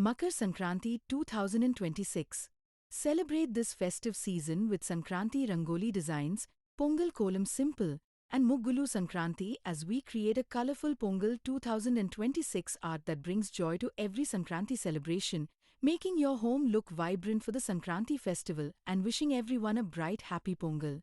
Makar Sankranti 2026. Celebrate this festive season with Sankranthi Rangoli Designs, Pongal Kolam Simple, and Muggulu Sankranti as we create a colorful Pongal 2026 art that brings joy to every Sankranti celebration, making your home look vibrant for the Sankranti festival and wishing everyone a bright, happy Pongal.